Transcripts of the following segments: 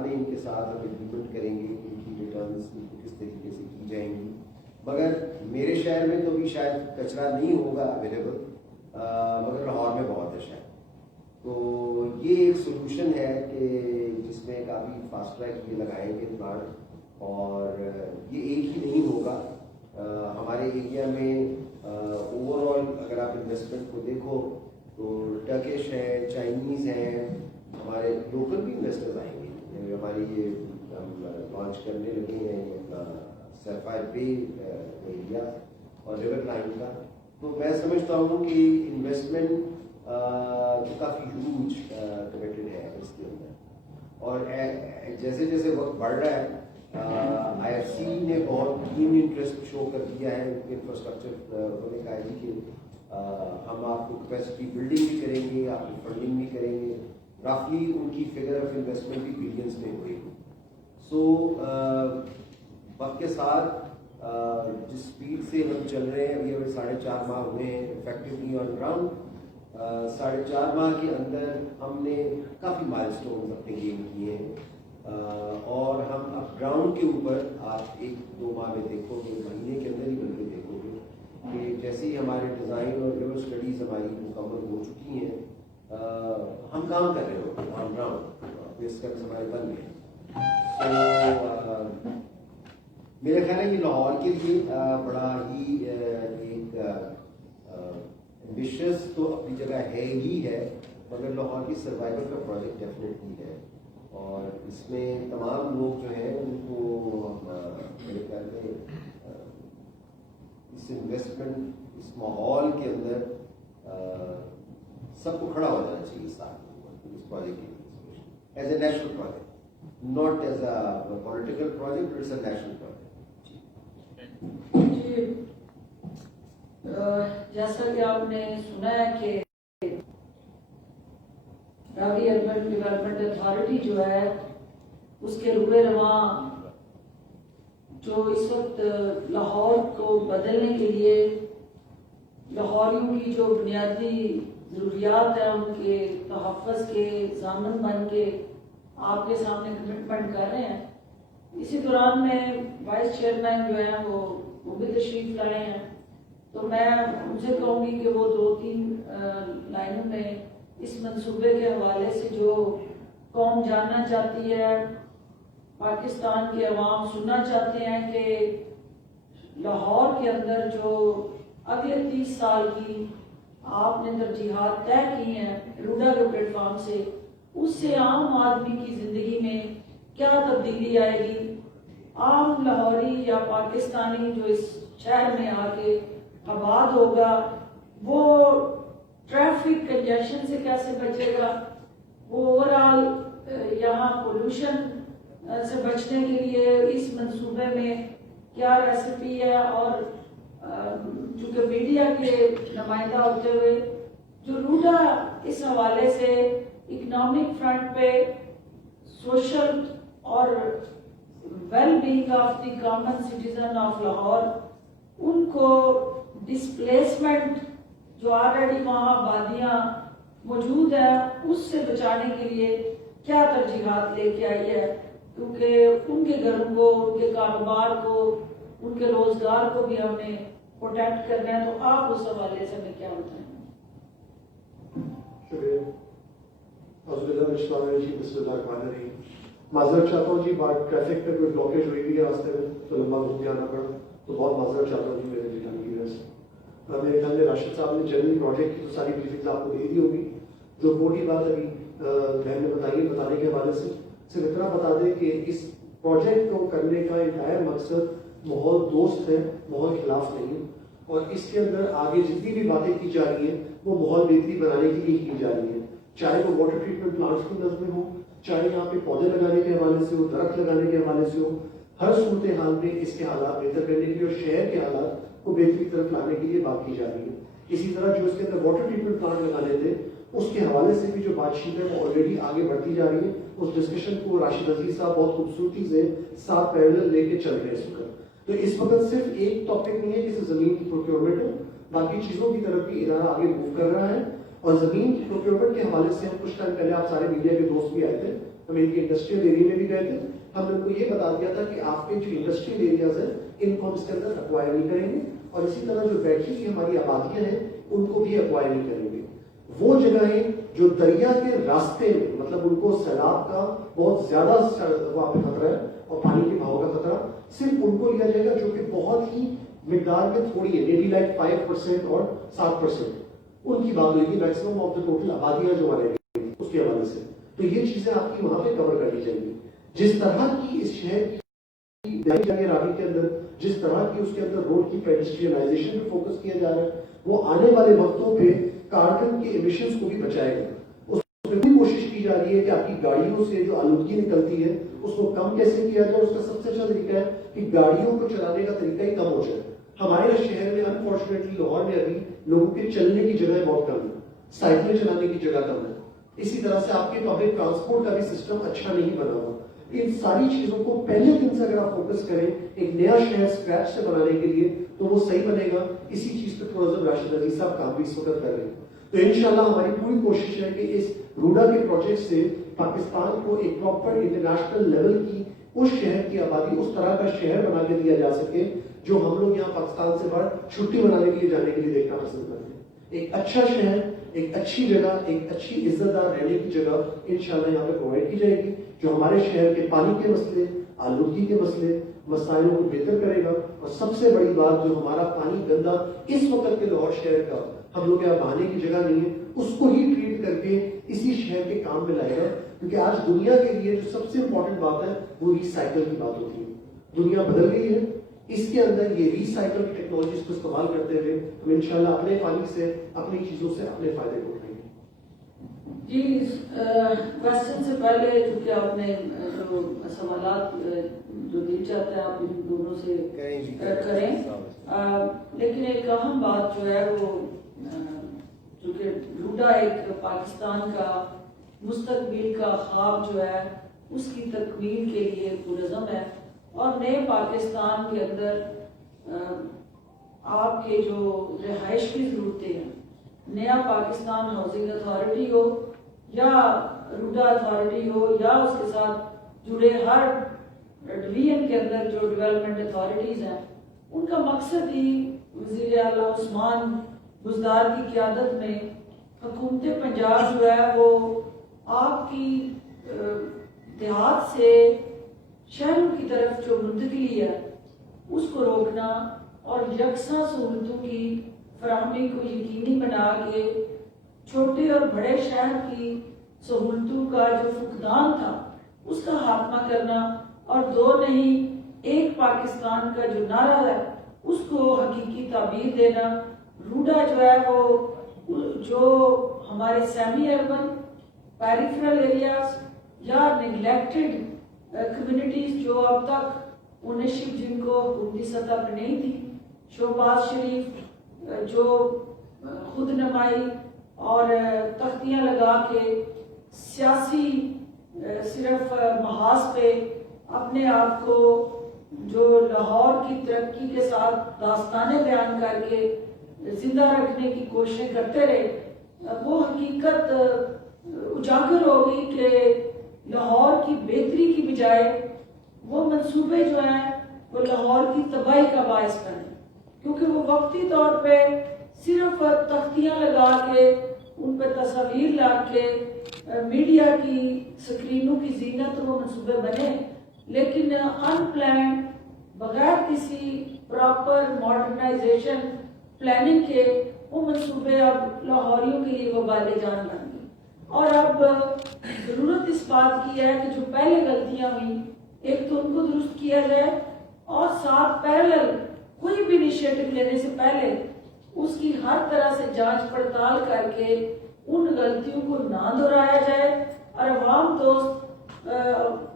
بعد میں ان کے ساتھ ہم ایگریمنٹ کریں گے ان کی ریٹرنس کس طریقے سے کی جائیں گی. مگر میرے شہر میں تو بھی شاید کچرا نہیں ہوگا اویلیبل، مگر لاہور میں بہت ہے شاید. تو یہ ایک سولوشن ہے کہ جس میں کافی فاسٹ ٹریک یہ لگائیں گے پلانٹ، اور یہ ایک ہی نہیں ہوگا. ہمارے ایریا میں اوور آل اگر آپ انویسٹمنٹ کو دیکھو تو ٹرکش ہے، چائنیز ہیں، ہمارے لوکل بھی انویسٹرز آئیں گے. ہماری یہ ہم لانچ کرنے لگے ہیں اپنا سیفائر بے ایریا اور ریور لائن کا. تو میں سمجھتا ہوں کہ انویسٹمنٹ کافی ہیوج کمیٹڈ ہے اس کے اندر. اور جیسے جیسے وقت بڑھ رہا ہے آئی ایف سی نے بہت کین انٹرسٹ شو کر دیا ہے انفراسٹرکچر. انہوں نے کہا جی کہ ہم آپ کو کیپیسٹی بلڈنگ بھی کریں گے، آپ کو فنڈنگ بھی کریں گے. رفلی ان کی فگر آف انویسٹمنٹ بھی بلینس میں ہوئی. سو وقت کے ساتھ جس اسپیڈ سے ہم چل رہے ہیں، ابھی ہمیں 4.5 ماہ ہوئے ہیں افیکٹولی آن گراؤنڈ. 4.5 ماہ کے اندر ہم نے کافی مائل اسٹونز اپنے گین کیے ہیں، اور ہم اب گراؤنڈ کے اوپر آپ 1-2 ماہ میں دیکھو گے، مہینے کے اندر ہی بلکہ دیکھو گے کہ جیسے ہی ہمارے ڈیزائن اور ریور اسٹڈیز ہماری مکمل ہو چکی ہیں، ہم کام کر رہے ہوتے ہیں آن گراؤنڈ، بیسکٹس ہمارے بن گئے. تو میرا خیال ہے کہ لاہور کے لیے بڑا ہی ایک ایمبیشس تو اپنی جگہ ہے ہی ہے، مگر لاہور کی سروائیول کا پروجیکٹ ڈیفینیٹلی ہے. اور اس میں تمام لوگ جو ہیں ان کو میرے خیال میں اس انویسٹمنٹ اس ماحول کے اندر سب کو کھڑا ہو جانا چاہیے ساتھ اس پروجیکٹ کے لیے as a national project, not as a political project, it's a national project. جی جیسا کہ آپ نے سنا ہے کہ راوی اربن ڈیولپمنٹ اتھارٹی جو ہے اس کے روئے رواں جو اس وقت لاہور کو بدلنے کے لیے لاہوریوں کی جو بنیادی ضروریات ہیں ان کے تحفظ کے ضامن بن کے آپ کے سامنے کمٹمنٹ کر رہے ہیں. اسی دوران میں وائس چیئرمین جو ہیں وہ بھی تشریف لائے ہیں. تو میں ان سے کہوں گی کہ وہ 2-3 لائنوں میں اس منصوبے کے حوالے سے جو قوم جاننا چاہتی ہے، پاکستان کے عوام سننا چاہتے ہیں کہ لاہور کے اندر جو اگلے 30 سال کی آپ نے ترجیحات طے کی ہیں روڈا کے پلیٹ فارم سے، اس سے عام آدمی کی زندگی میں کیا تبدیلی آئے گی. عام لاہوری یا پاکستانی جو اس شہر میں آ کے آباد ہوگا وہ ٹریفک کنجیشن سے کیسے بچے گا، وہ اوور آل یہاں پولوشن سے بچنے کے لیے اس منصوبے میں کیا ریسیپی ہے. اور چونکہ میڈیا کے نمائندہ ہوتے ہوئے جو روڈا اس حوالے سے اکنامک فرنٹ پہ سوشل اور well being of the common citizen of Lahore, ان کو ڈسپلیسمنٹ جو آلریڈی وہاں آبادیاں موجود ہیں اس سے بچانے کے لیے کیا ترجیحات لے کے آئی ہے، کیونکہ ان کے گھروں کو، ان کے کاروبار کو، ان کے روزگار کو بھی ہم نے پروٹیکٹ کرنا ہے. تو آپ اس حوالے سے ہمیں کیا بتائیں؟ شکریہ. بسم اللہ الرحمن الرحیم. معذرت چاہتا ہوں جی، بات ٹریفک پہ کوئی بلاکیج ہوئی ہوئی ہے راستے میں تو لمبا گھوم کے آنا پڑا، تو بہت معذرت چاہتا ہوں جی میرے ریٹرن کی وجہ سے. میرے خیال میں راشد صاحب نے جنرل پروجیکٹ کی تو ساری بریفنگز آپ کو دے دی ہوگی. جو موٹی بات ابھی بہن نے بتائی ہے بتانے کے حوالے سے صرف اتنا بتا دیں کہ اس پروجیکٹ کو کرنے کا انٹائر مقصد ماحول دوست ہے، ماحول خلاف نہیں ہے. اور اس کے اندر آگے جتنی بھی باتیں کی جا رہی ہیں وہ ماحول بہتری بنانے کے لیے کی جا رہی ہے، چاہے وہ واٹر ٹریٹمنٹ پلانٹس کی نظم میں ہو، چاہے یہاں پہ پودے لگانے کے حوالے سے ہو، درخت لگانے کے حوالے سے ہو. ہر صورتحال میں اس کے حالات بہتر کرنے کے لیے اور شہر کے حالات کو بہتری کی طرف لانے کے لیے بات کی جا رہی ہے. اسی طرح جو اس کے اندر واٹر ٹریٹمنٹ پلانٹ لگانے تھے اس کے حوالے سے بھی جو بات چیت ہے وہ آلریڈی آگے بڑھتی جا رہی ہے. اس ڈسکشن کو راشد عزیز صاحب بہت خوبصورتی سے ساتھ پیرلل لے کے چل رہے ہیں اس وقت. تو اس وقت صرف ایک ٹاپک نہیں ہے کہ زمین کی پروکیورمنٹ ہے، باقی چیزوں کی طرف بھی ادارہ آگے موو کر رہا ہے. اور زمین کی پروکیورمنٹ کے حوالے سے ہم کچھ ٹائم پہلے آپ سارے میڈیا کے دوست بھی آئے تھے، ہم ایک انڈسٹریل ایریا میں بھی گئے تھے, ہم نے ان کو یہ بتا دیا تھا کہ آپ کے جو انڈسٹریل ایریاز ہیں ان کو ہم اس کے اندر اکوائر نہیں کریں گے, اور اسی طرح جو بیٹھی ہوئی ہماری آبادیاں ہیں ان کو بھی اکوائر نہیں کریں گے. وہ جگہیں جو دریا کے راستے میں, مطلب ان کو سیلاب کا بہت زیادہ وہاں پہ خطرہ ہے اور پانی کے بہاؤ کا خطرہ, صرف ان کو لیا جائے گا جو کہ بہت ہی مقدار میں تھوڑی ہے, میبی لائک 5% اور 7%, ان کی بات ہوئی گی میکسیمم آف دا ٹوٹل آبادیاں جو ہمارے اس کے حوالے سے. تو یہ چیزیں آپ کی وہاں پہ کور کر لی جائیں گی. جس طرح کی اس شہر کی راوی کے اندر جس طرح کی اس کے اندر روڈ کی پیڈسٹریلائزیشن پہ فوکس کیا جا رہا ہے, وہ آنے والے وقتوں پہ کاربن کے ایمیشنز کو بھی بچائے گا. اس میں بھی کوشش کی جا رہی ہے کہ آپ کی گاڑیوں سے جو آلودگی نکلتی ہے اس کو کم کیسے کیا جائے. اس کا سب سے اچھا طریقہ ہے کہ گاڑیوں کو چلانے کا طریقہ ہی کم ہو جائے. ہمارے شہر میں انفارچونیٹلی لاہور میں ابھی لوگوں کے چلنے کی جگہ بہت کم ہے, سائیکلیں چلانے کی جگہ کم ہے. اسی طرح سے آپ کے پبلک ٹرانسپورٹ کا بھی سسٹم اچھا نہیں بنا ہوا. ان ساری چیزوں کو پہلے دن سے اگر آپ فوکس کریں ایک نیا شہر اسکریچ سے بنانے کے لیے تو وہ صحیح بنے گا. اسی چیز پہ ٹورزم راشد عزیز صاحب کام بھی اس وقت کر رہے ہیں. تو انشاءاللہ ہماری پوری کوشش ہے کہ اس روڈا کے پروجیکٹ سے پاکستان کو ایک پراپر انٹرنیشنل لیول کی اس شہر کی آبادی, اس طرح کا شہر بنا کے دیا جا سکے جو ہم لوگ یہاں پاکستان سے باہر چھٹی منانے کے لیے جانے کے لیے دیکھنا پسند کرتے ہیں. ایک اچھا شہر, ایک اچھی جگہ, ایک اچھی عزت دار رہنے کی جگہ انشاءاللہ یہاں پہ پرووائڈ کی جائے گی, جو ہمارے شہر کے پانی کے مسئلے, آلودگی کے مسائلوں کو بہتر کرے گا. اور سب سے بڑی بات, جو ہمارا پانی گندا اس وقت کے لاہور شہر کا ہم لوگ یہاں بہانے کی جگہ نہیں ہے, اس کو ہی ٹریٹ کر کے اسی شہر کے کام میں لائے گا. کیونکہ آج دنیا کے لیے جو سب سے امپورٹنٹ بات ہے وہ ریسائیکل کی بات ہوتی ہے. دنیا بدل گئی ہے, اس کے اندر یہ ریسائیکل ٹیکنالوجیز کو استعمال کرتے ہوئے ہم انشاءاللہ اپنے پانی سے, اپنی چیزوں سے اپنے فائدے کو اٹھائیں گے. جی, کوشچن سے پہلے چونکہ آپ نے جو سوالات جو دل چاہتا ہے آپ ان دونوں سے کریں, لیکن ایک اہم بات جو ہے وہ چونکہ روڈا ایک پاکستان کا مستقبل کا خواب جو ہے اس کی تکمیل کے لیے پرعزم ہے, اور نئے پاکستان کے اندر آپ کے جو رہائش کی ضرورتیں ہیں, نیا پاکستان ہاؤسنگ اتھارٹی ہو یا روڈا اتھارٹی ہو یا اس کے ساتھ جڑے ہر ڈویژن کے اندر جو ڈیولپمنٹ اتھارٹیز ہیں, ان کا مقصد ہی وزیر اعلیٰ عثمان بزدار کی قیادت میں حکومت پنجاب جو ہے وہ آپ کی دیہات سے شہروں کی طرف جو منتقلی ہے اس کو روکنا اور یکساں سہولتوں کی فراہمی کو یقینی بنا کے چھوٹے اور بڑے شہر کی سہولتوں کا جو فقدان تھا اس کا خاتمہ کرنا, اور دو نہیں ایک پاکستان کا جو نعرہ ہے اس کو حقیقی تعبیر دینا. روڈا جو ہے وہ جو ہمارے سیمی اربن پیریفرل ایریاز یا نیگلیکٹڈ کمیونٹیز جو اب تک اونرشپ جن کو حکومتی سطح پر نہیں تھی, شہباز شریف جو خود نمائی اور تختیاں لگا کے سیاسی صرف محاذ پہ اپنے آپ کو جو لاہور کی ترقی کے ساتھ داستانیں بیان کر کے زندہ رکھنے کی کوششیں کرتے رہے, وہ حقیقت اجاگر ہوگی کہ لاہور کی بہتری کی بجائے وہ منصوبے جو ہیں وہ لاہور کی تباہی کا باعث بنے, کیونکہ وہ وقتی طور پہ صرف تختیاں لگا کے ان پہ تصاویر لا کے میڈیا کی سکرینوں کی زینت وہ منصوبے بنے, لیکن ان پلانڈ بغیر کسی پراپر ماڈرنائزیشن پلاننگ کے وہ منصوبے اب لاہوریوں کے لیے وبال جان بن گئے. اور اب ضرورت اس بات کی ہے کہ جو پہلے غلطیاں ہوئیں ایک تو ان کو درست کیا جائے, اور ساتھ پیرلل کوئی بھی انیشیٹو لینے سے پہلے اس کی ہر طرح سے جانچ پڑتال کر کے ان غلطیوں کو نہ دہرایا جائے, اور عوام دوست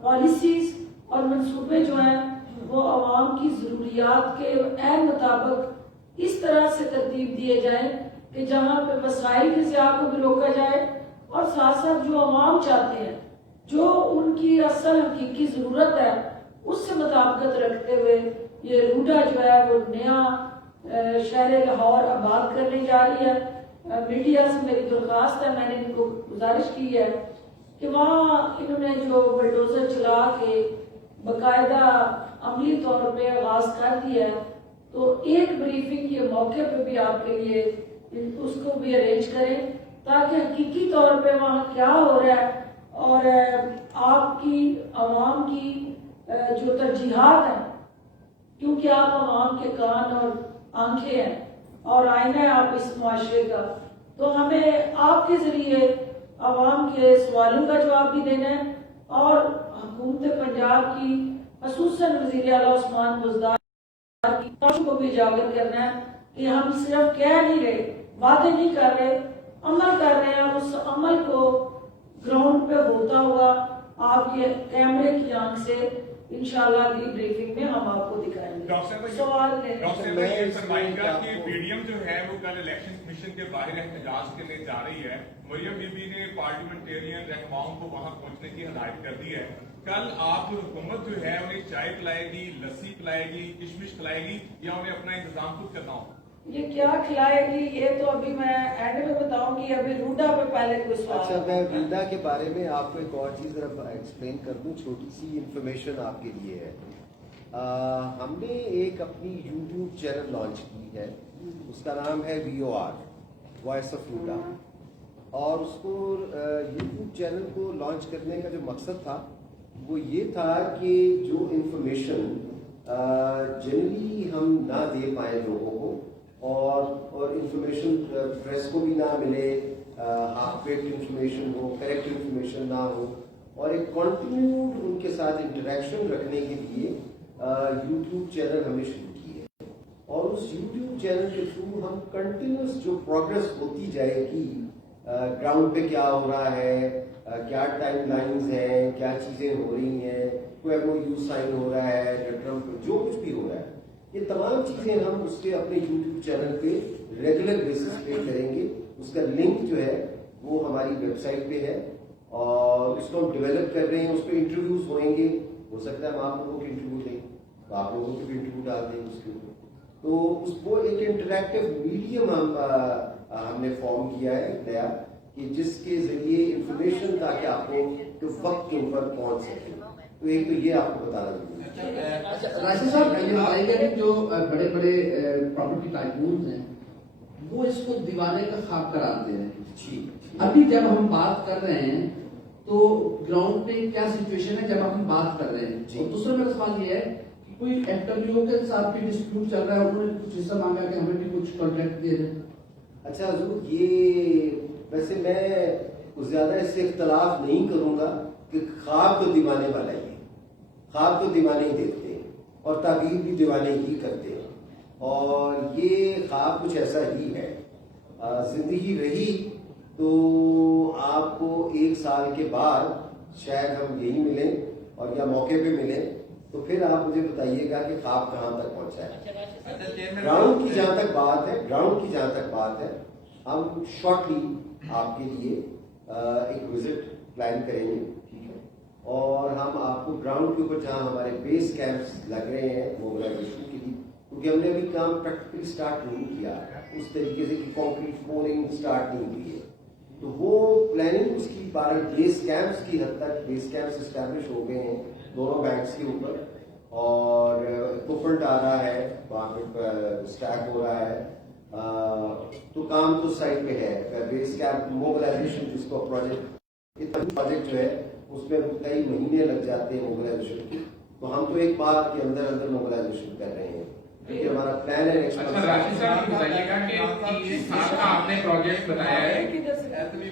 پالیسیز اور منصوبے جو ہیں وہ عوام کی ضروریات کے عین مطابق اس طرح سے ترتیب دیے جائیں کہ جہاں پہ وسائل کے ضیاع کو بھی روکا جائے, اور ساتھ ساتھ جو عوام چاہتے ہیں, جو ان کی اصل حقیقی ضرورت ہے اس سے مطابقت رکھتے ہوئے یہ روڈا جو ہے وہ نیا شہر لاہور آباد کرنے جا رہی ہے. میڈیا سے میری درخواست ہے, میں نے ان کو گزارش کی ہے کہ وہاں انہوں نے جو بلڈوزر چلا کے باقاعدہ عملی طور پہ آغاز کر دیا ہے، تو ایک بریفنگ کے موقع پہ بھی آپ کے لیے اس کو بھی ارینج کریں تاکہ حقیقی طور پہ وہاں کیا ہو رہا ہے اور آپ کی عوام کی جو ترجیحات ہیں، کیونکہ آپ عوام کے کان اور آنکھیں ہیں اور آئینہ ہے آپ اس معاشرے کا، تو ہمیں آپ کے ذریعے عوام کے سوالوں کا جواب بھی دینا ہے اور حکومت پنجاب کی خصوصاً وزیر اعلیٰ عثمان بزدار کی کوشش کو بھی اجاگر کرنا ہے کہ ہم صرف کہہ نہیں رہے، وعدے نہیں کر رہے، عمل کر رہے ہیں، اس عمل کو گراؤنڈ پہ ہوتا ہوا آپ کے کیمرے کی آنکھ سے انشاءاللہ اگلی بریفنگ میں ہم آپ کو دکھائیں گے۔ سوال ہے ڈاکٹر صاحب یہ فرمائیں گا کہ میڈیم جو ہے وہ کل الیکشن کمیشن کے باہر احتجاج کے لیے جا رہی ہے، مریم بی بی نے پارلیمنٹیرین رہنماؤں کو وہاں پہنچنے کی ہدایت کر دی ہے، کل آپ حکومت جو ہے انہیں چائے پلائے گی، لسی پلائے گی، کشمش کھلائے گی یا انہیں اپنا انتظام خود کرنا ہوگا؟ یہ کیا کھلائے گی یہ تو ابھی میں اینڈ میں بتاؤں گی، ابھی روڈا پہ پہلے کوئی سوال۔ اچھا، میں روڈا کے بارے میں آپ کو ایک اور چیز ذرا ایکسپلین کر دوں، چھوٹی سی انفارمیشن آپ کے لیے ہے۔ ہم نے ایک اپنی یوٹیوب چینل لانچ کی ہے، اس کا نام ہے VOR وائس آف روڈا، اور اس کو یوٹیوب چینل کو لانچ کرنے کا جو مقصد تھا وہ یہ تھا کہ جو انفارمیشن جنرلی ہم نہ دے پائیں لوگوں کو اور انفارمیشن پریس کو بھی نہ ملے، ہاف بیکڈ انفارمیشن ہو، کریکٹ انفارمیشن نہ ہو، اور ایک کنٹینیوڈ ان کے ساتھ انٹریکشن رکھنے کے لیے یوٹیوب چینل ہم نے شروع کی ہے، اور اس یوٹیوب چینل کے تھرو ہم کنٹینیوس جو پروگرس ہوتی جائے گی، گراؤنڈ پہ کیا ہو رہا ہے، کیا ٹائم لائنز ہیں، کیا چیزیں ہو رہی ہیں، کوئی MOU سائن ہو رہا ہے، ٹرمپ جو کچھ بھی ہو رہا ہے، یہ تمام چیزیں ہم اس کے اپنے یوٹیوب چینل پہ ریگولر بیسس پہ کریں گے۔ اس کا لنک جو ہے وہ ہماری ویب سائٹ پہ ہے اور اس کو ہم ڈیولپ کر رہے ہیں، اس پہ انٹرویوز ہوئیں گے، ہو سکتا ہے ہم آپ لوگوں کے انٹرویو دیں تو آپ لوگوں کے بھی انٹرویو ڈال دیں اس کے اوپر، تو اس کو ایک انٹریکٹیو میڈیم ہم نے فارم کیا ہے نیا، کہ جس کے ذریعے انفارمیشن تاکہ آپ کو وقت کے اوپر پہنچ سکے، تو ایک تو یہ آپ کو بتانا ضروری ہے۔ راشد صاحب یہ بتائیں گے کہ جو بڑے بڑے پراپرٹی ٹائکونز ہیں وہ اس کو دیوانے کا خواب کراتے ہیں، جی، ابھی جب ہم بات کر رہے ہیں تو گراؤنڈ پہ کیا سچویشن ہے جب ہم بات کر رہے ہیں؟ اور دوسرا میرا سوال یہ ہے کہ کوئی FWO کے ساتھ بھی ڈسپیوٹ چل رہا ہے، انہوں نے کچھ حصہ مانگا کہ ہمیں بھی کچھ کانٹریکٹ دے دیں؟ اچھا حضور، یہ ویسے میں کچھ زیادہ اس سے اختلاف نہیں کروں گا کہ خواب تو دیوانے والا ہی ہے، خواب تو دیوانے ہی دیکھتے ہیں اور تعبیر بھی دیوانے ہی کرتے ہیں، اور یہ خواب کچھ ایسا ہی ہے۔ زندگی رہی تو آپ کو 1 سال کے بعد شاید ہم یہی ملیں اور یا موقع پہ ملیں، تو پھر آپ مجھے بتائیے گا کہ خواب کہاں تک پہنچا ہے۔ گراؤنڈ کی جہاں تک بات ہے، ہم شارٹلی آپ کے لیے ایک وزٹ پلان کریں گے، ٹھیک ہے، اور ہم آپ کو گراؤنڈ کے اوپر جہاں ہمارے بیس کیمپس لگ رہے ہیں موبلائزیشن کے لیے، کیونکہ ہم نے ابھی کام پریکٹیکلی اسٹارٹ نہیں کیا اس طریقے سے کہ کانکریٹ پورنگ اسٹارٹ نہیں ہوئی ہے، تو وہ پلاننگ اس کی بیس کیمپس کی حد تک بیس کیمپس اسٹیبلش ہو گئے ہیں دونوں بینکس کے اوپر، اور اکوپمنٹ آ رہا ہے، وہاں پہ اسٹیک ہو رہا ہے، تو کام تو سائٹ پہ ہے۔ بیس کیمپ موبلائزیشن جس کو پروجیکٹ جو ہے اس میں کئی مہینے لگ جاتے ہیں موبلائزیشن کی، تو ہم تو ایک بار کے اندر موبلائزیشن کر رہے ہیں، کیونکہ ہمارا پلان ہے۔ اچھا راشد صاحب بتائیے گا کہ 3 سال کا آپ نے پروجیکٹ بتایا ہے،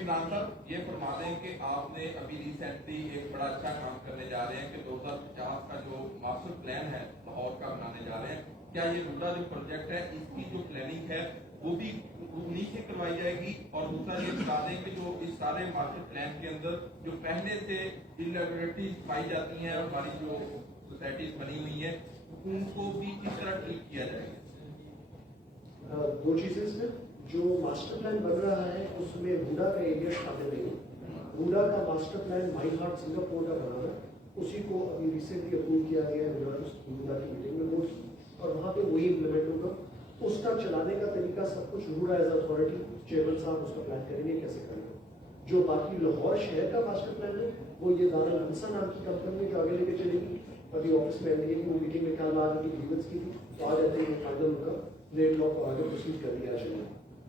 عمران صاحب یہ فرما دیں کہ آپ نے ابھی ریسنٹلی ایک بڑا اچھا کام کرنے جا رہے ہیں کہ 2050 کا جو ماسٹر پلان ہے لاہور کا بنانے جا رہے ہیں، کیا یہ دوسرا جو پروجیکٹ ہے اس کی جو پلاننگ ہے وہ بھی انہیں سے کروائی جائے گی؟ اور دوسرا یہ بتا دیں کہ جو اس سارے ماسٹر پلان کے اندر جو پہلے سے irregularities پائی جاتی ہیں اور ہماری جو سوسائٹیز بنی ہوئی ہیں ان کو بھی کس طرح ٹریٹ کیا جائے گا؟ 2 چیزیں اس میں، جو ماسٹر پلان بن رہا ہے اس میں روڈا کا ایریا شامل نہیں ہے۔ روڈا کا ماسٹر پلان مائل ہارٹ سنگاپور کا بنا ہے، اسی کو ابھی ریسنٹلی اپروو کیا گیا ہے روڈا کی میٹنگ میں بورڈ، اور وہاں پہ وہی امپلیمنٹ ہوگا۔ اس کا چلانے کا طریقہ سب کچھ روڈا ایز اتھارٹی چیئرمین صاحب اس کا پلان کریں گے کیسے کریں گے۔ جو باقی لاہور شہر کا ماسٹر پلان ہے وہ یہ دارالحنسا نام کی کمپنی ہے جو آگے لے کے چلے گی. ابھی آفس میں ایم ڈی اے کی میٹنگ میں خیال آج کی ڈیلنس کی تھی تو آ جاتے ہیں فائنل ان کا ریٹ لاک کو آگے پروسیڈ کر دیا جائے گا.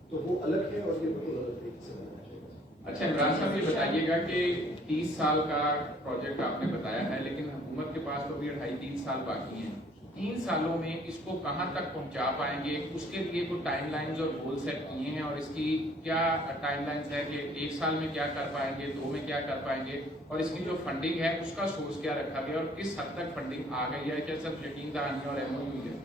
تو وہ الگ ہے اور یہ بالکل الگ طریقے سے بنایا جائے گا. اچھا عمران صاحب یہ بتائیے گا کہ 30 سال کا پروجیکٹ آپ نے بتایا ہے لیکن حکومت کے پاس تو بھی 2.5-3 سال باقی ہیں. 3 سالوں میں اس کو کہاں تک پہنچا پائیں گے؟ اس کے لیے کوئی ٹائم لائنز اور گول سیٹ کیے ہیں اور اس کی کیا ٹائم لائنز ہے کہ 1 سال میں کیا کر پائیں گے, 2 میں کیا کر پائیں گے, اور اس کی جو فنڈنگ ہے اس کا سورس کیا رکھا گیا اور کس حد تک فنڈنگ آ گئی ہے؟ کیا صرف یقین دہانی اور ایم او یو ہے؟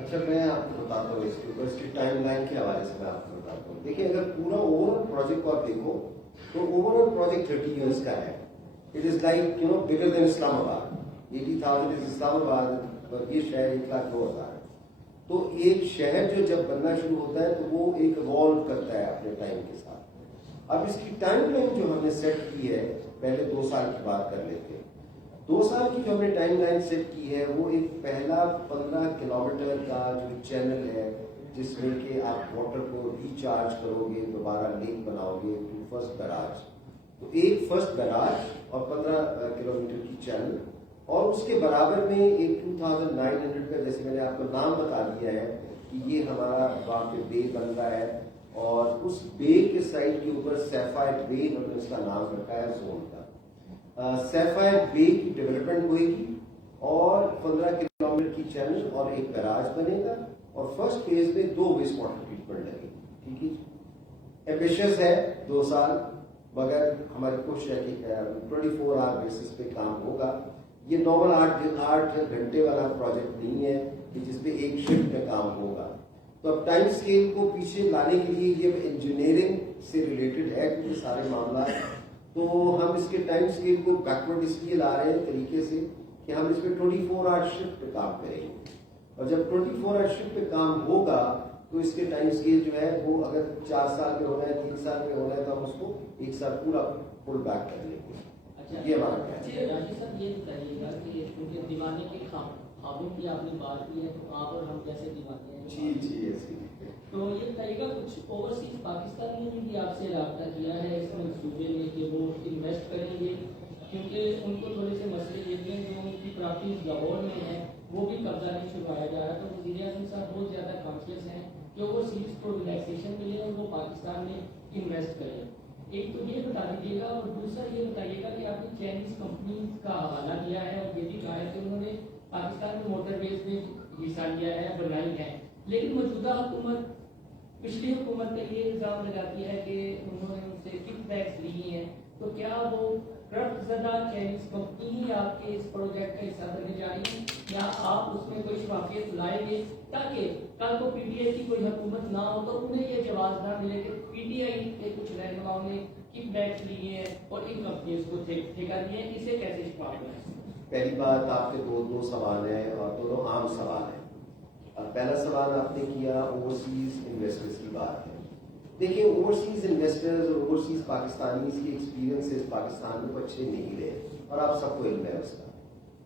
اچھا میں آپ کو بتاتا ہوں اس کے اوپر اس کی ٹائم لائن کے حوالے سے میں آپ کو بتاتا ہوں. دیکھیں اگر پورا اوور آل پروجیکٹ کو آپ دیکھو تو اوور آل پروجیکٹ 30 ایئرس کا ہے. It is like you know bigger than Islamabad. 80,000 از اسلام آباد اور یہ شہر 1,02,000 ہے. تو ایک شہر جو جب بننا شروع ہوتا ہے تو وہ ایک ایوالو کرتا ہے اپنے ٹائم کے ساتھ. اب اس کی ٹائم لائن جو ہم نے سیٹ کی ہے, پہلے 2 سال کی بات کر لیتے ہیں. 2 سال کی جو ہم نے ٹائم لائن سیٹ کی ہے وہ ایک پہلا 15 کلومیٹر کا جو چینل ہے جس میں کہ آپ واٹر کو ریچارج کرو گے, دوبارہ لیک بناؤ گے ٹو فرسٹ بیراج. تو ایک فرسٹ بیراج اور 15 کلومیٹر کی چینل اور اس کے برابر میں ایک 2,900 کا, جیسے میں نے آپ کو نام بتا دیا ہے کہ یہ ہمارا وہاں پہ بے بن رہا ہے اور اس بے کے سائڈ کے اوپر سیفائر بے ہم نے اس کا نام رکھا ہے زون کا. سیفائر بے کی ڈیولپمنٹ ہوئے گی اور 15 کلومیٹر کی چینل اور ایک بیراج بنے گا اور فرسٹ فیز میں 2 ویسٹ واٹر ٹریٹمنٹ لگے گی. ٹھیک ہے, ایمبیشس ہے 2 سال, مگر ہماری کوشش ہے کہ 24 آور بیسس پہ کام ہوگا. یہ نارمل 8 گھنٹے والا پروجیکٹ نہیں ہے کہ جس پہ ایک شفٹ میں کام ہوگا. تو اب ٹائم اسکیل کو پیچھے لانے کے لیے یہ انجینئرنگ سے ریلیٹڈ ہے کیونکہ سارے معاملات, تو ہم اس کے ٹائم اسکیل کو بیکورڈ اس لیے لا رہے ہیں طریقے سے کہ ہم اس پہ 24 آور شفٹ پہ کام کریں گے. اور جب 24 آور شفٹ پہ کام ہوگا تو اس کے ٹائم اسکیل جو ہے وہ اگر 4 سال میں ہونا ہے, 3 سال میں ہونا ہے, تو ہم اس کو 1 سال پورا فل بیک کر لیں گے. یہ ہمارا کیا ہے. راجی صاحب یہ بتائیے گا کہ کیونکہ دیوانے کے خوابوں کی آپ نے بات کی ہے تو آپ اور ہم جیسے دیوانے ہیں, جی ایسے تو یہ بتائیے گا کچھ اوورسیز پاکستان نے بھی آپ سے رابطہ کیا ہے اس منصوبے میں کہ وہ انویسٹ کریں گے, کیونکہ ان کو تھوڑے سے مسئلے یہ بھی ہیں جو ان کی پراپرٹیز لاہور میں ہیں وہ بھی قبضہ نہیں چھڑوایا جا رہا. تو وزیر اعظم صاحب بہت زیادہ کانشیس ہیں کہ اوورسیز کو ریلیکسیشن ملے اور وہ پاکستان میں انویسٹ کریں. ایک تو یہ بتا دیجیے گا اور دوسرا یہ بتائیے گا کہ آپ نے چائنیز کمپنی کا حوالہ دیا ہے اور یہ بھی کہا ہے کہ انہوں نے پاکستان میں موٹر ویز میں حصہ لیا ہے, بنائی ہے, لیکن موجودہ حکومت پچھلی حکومت نے یہ الزام لگاتی ہے کہ انہوں نے ان سے کک بیکس لیے ہیں. تو کیا وہ کرپٹ زدہ چائنیز کمپنی ہی آپ کے اس پروجیکٹ کا حصہ بننے جا رہی ہے یا آپ اس میں کوئی شفافیت لائیں گے تاکہ کل کو پی ٹی آئی کی کوئی حکومت نہ ہو تو انہیں یہ جواز نہ ملے کہ پی ٹی آئی کے کچھ رہنماؤں نے کک بیکس لیے ہیں اور ان کمپنیز کو ٹھیکا دیے ہیں, اسے کیسے شفاف بنائیں؟ پہلی بات آپ کے دو سوال ہیں اور دونوں عام سوال ہیں. پہلا سوال آپ نے کیا اوورسیز انویسٹرز کی بات ہے. دیکھیں اوورسیز انویسٹرز اور اوورسیز پاکستانیز کی ایکسپیرینسز پاکستان میں اچھے نہیں رہے اور آپ سب کو علم ہے اس کا.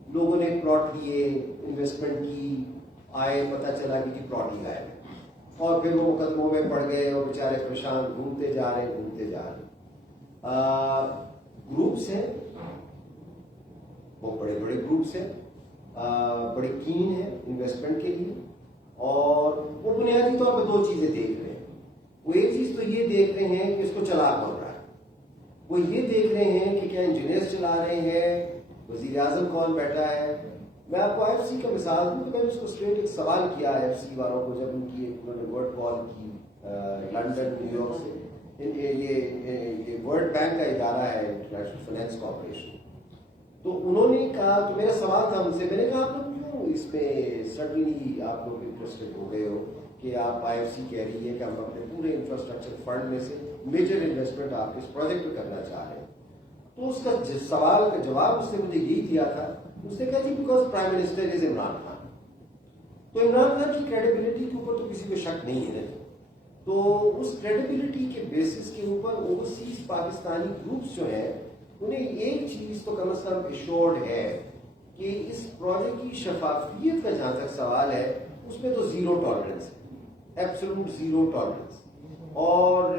لوگوں نے پلاٹ لیے, انویسٹمنٹ کی, آئے, پتہ چلا کہ پلاٹ ہی غائب ہے اور پھر وہ مقدموں میں پڑ گئے اور بیچارے پریشان گھومتے جا رہے ہیں. گروپس ہیں, وہ بڑے بڑے گروپس ہیں, بڑے کین ہیں انویسٹمنٹ کے لیے اور وہ بنیادی طور پہ 2 چیزیں دیکھ رہے ہیں. وہ ایک چیز تو یہ دیکھ رہے ہیں کہ اس کو چلا کون رہا ہے, وہ یہ دیکھ رہے ہیں کہ کیا انجینئر چلا رہے ہیں, وزیر اعظم کون بیٹھا ہے. میں آپ کو آئی ایف سی کا مثال دوں تو میں نے اس کو اسٹریٹ ایک سوال کیا آئی ایف سی والوں کو جب ان کی انہوں نے ورلڈ کال کی لنڈن نیو یارک سے. یہ ورلڈ بینک کا ادارہ ہے انٹرنیشنل فائنینس کارپوریشن. تو انہوں نے کہا, تو میرا سوال تھا ان سے, میں نے کہا آپ لوگ کیوں اس میں سڈنلی آپ لوگ انٹرسٹڈ ہو گئے ہو کہ آپ آئی ایف سی کہہ رہی ہے کہ ہم اپنے پورے انفراسٹرکچر فنڈ میں سے میجر انویسٹمنٹ آپ اس پروجیکٹ میں کرنا چاہ رہے ہیں. تو اس کا سوال کا جواب اس نے مجھے یہی دیا تھا, اس نے کہا جی because prime minister is Imran Khan. تو عمران خان کی کریڈیبلٹی کے اوپر تو کسی کو شک نہیں ہے نا. تو اس کریڈیبلٹی کے بیسس کے اوپر اوورسیز پاکستانی گروپس جو ہیں انہیں ایک چیز تو کم از کم ایشورڈ ہے کہ اس پروجیکٹ کی شفافیت کا جہاں تک سوال ہے اس میں تو 0 ٹالرنس ہے, ایبسولوٹ 0 ٹالرنس. اور